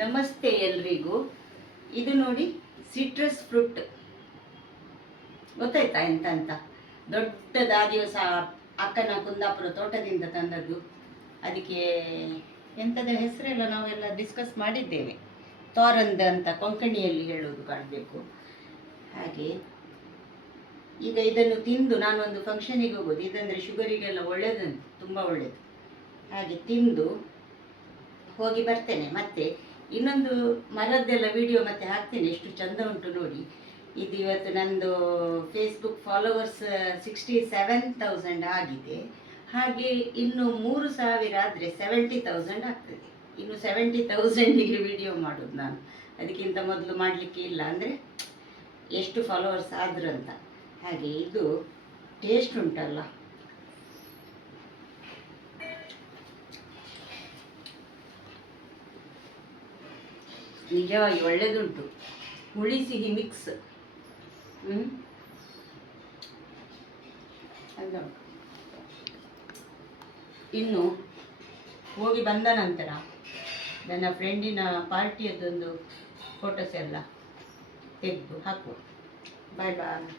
ನಮಸ್ತೆ ಎಲ್ರಿಗೂ. ಇದು ನೋಡಿ ಸಿಟ್ರಸ್ ಫ್ರೂಟ್ ಗೊತ್ತಾಯ್ತಾ ಎಂತ ಅಂತ. ದೊಡ್ಡದ ದಿವಸ ಅಕ್ಕನ ಕುಂದಾಪುರ ತೋಟದಿಂದ ತಂದದ್ದು. ಅದಕ್ಕೆ ಎಂಥದ ಹೆಸರೆಲ್ಲ ನಾವೆಲ್ಲ ಡಿಸ್ಕಸ್ ಮಾಡಿದ್ದೇವೆ. ತೋರಂದ್ ಅಂತ ಕೊಂಕಣಿಯಲ್ಲಿ ಹೇಳೋದು ಕಾಣಬೇಕು. ಹಾಗೆ ಈಗ ಇದನ್ನು ತಿಂದು ನಾನೊಂದು ಫಂಕ್ಷನಿಗೆ ಹೋಗೋದು. ಇದಂದರೆ ಶುಗರಿಗೆಲ್ಲ ಒಳ್ಳೆಯದಂತೆ, ತುಂಬ ಒಳ್ಳೆಯದು. ಹಾಗೆ ತಿಂದು ಹೋಗಿ ಬರ್ತೇನೆ. ಮತ್ತೆ ಇನ್ನೊಂದು ಮರದ್ದೆಲ್ಲ ವಿಡಿಯೋ ಮತ್ತೆ ಹಾಕ್ತೇನೆ, ಎಷ್ಟು ಚಂದ ಉಂಟು ನೋಡಿ. ಇದು ಇವತ್ತು ನಂದು ಫೇಸ್ಬುಕ್ ಫಾಲೋವರ್ಸ್ 67,000 ಆಗಿದೆ. ಹಾಗೆ ಇನ್ನು 3,000 ಆದರೆ 70,000 ಆಗ್ತದೆ. ಇನ್ನು 70,000ಗೆ ವಿಡಿಯೋ ಮಾಡೋದು ನಾನು. ಅದಕ್ಕಿಂತ ಮೊದಲು ಮಾಡಲಿಕ್ಕೆ ಇಲ್ಲ, ಅಂದರೆ ಎಷ್ಟು ಫಾಲೋವರ್ಸ್ ಆದ್ರು ಅಂತ. ಹಾಗೆ ಇದು ಟೇಸ್ಟ್ ಉಂಟಲ್ಲ, ನಿಜವಾಗಿ ಒಳ್ಳೆಯದುಂಟು. ಹುಳಿ ಸಿಹಿ ಮಿಕ್ಸ್. ಅಲ್ಲ, ಇನ್ನು ಹೋಗಿ ಬಂದ ನಂತರ ನನ್ನ ಫ್ರೆಂಡಿನ ಪಾರ್ಟಿಯದ್ದೊಂದು ಫೋಟೋಸ್ ಎಲ್ಲ ತೆಗೆದು ಹಾಕುವ. ಬಾಯ್ ಬಾಯ್.